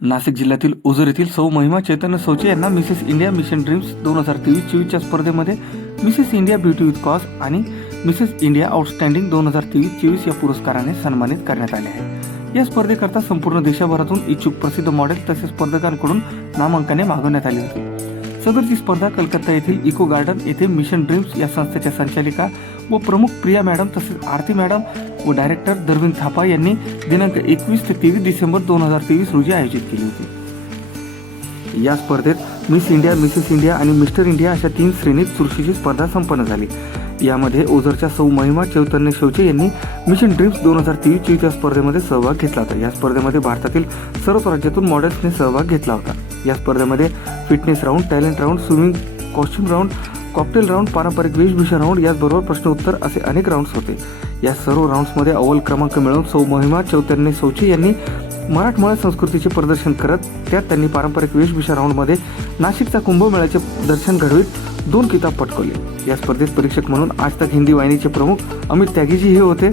नाशिक जिल्ह्यातील ओझर येथील सौ महिमा चैतन्य सौचे यांना मिसेस इंडिया मिशन ड्रीम्स दोन हजार तेवीस चोवीसच्या स्पर्धेमध्ये Mrs India beauty with cause आणि मिसेस इंडिया आउटस्टँडिंग दोन हजार तेवीस चोवीस या पुरस्काराने सन्मानित करण्यात आले आहे. या स्पर्धेकरता संपूर्ण देशभरातून इच्छुक प्रसिद्ध मॉडेल तसेच स्पर्धकांकडून नामांकने मागवण्यात आली होती. सदरची स्पर्धा कलकत्ता येथील इको गार्डन येथे मिशन ड्रीम्स या संस्थेच्या संचालिका व प्रमुख प्रिया मॅडम तसेच आरती मॅडम व डायरेक्टर दरविंद थापा यांनी दिनांक एकवीस ते तेवीस डिसेंबर दोन हजार तेवीस रोजी आयोजित केली होती. या स्पर्धेत मिस इंडिया मिसेस इंडिया आणि मिस्टर इंडिया अशा तीन श्रेणीत चुरशीची स्पर्धा संपन्न झाली. यामध्ये ओझरच्या सौ महिमा चैतन्य शौचे यांनी मिशन ड्रीम्स दोन हजार तेवीस चोवीसच्या स्पर्धेमध्ये सहभाग घेतला होता. या स्पर्धेमध्ये भारतातील सर्व राज्यातून मॉडेल्सने सहभाग घेतला होता. या स्पर्धेमध्ये fitness round talent round swimming costume round cocktail round पारंपरिक वेशभूषा राऊंड याचबरोबर प्रश्न उत्तर असे अनेक राऊंड्स होते. या सर्व राऊंड्समध्ये अव्वल क्रमांक मिळवून सौ महिमा चैतन्य शौचे यांनी मराठमोळ्या संस्कृतीचे प्रदर्शन करत त्यात त्यांनी पारंपरिक वेशभूषा राऊंडमध्ये नाशिकचा कुंभमेळ्याचे दर्शन घडवीत दोन किताब पटकवले. या स्पर्धेत परीक्षक म्हणून आज तक हिंदी वाहिनीचे प्रमुख अमित त्यागीजी हे होते.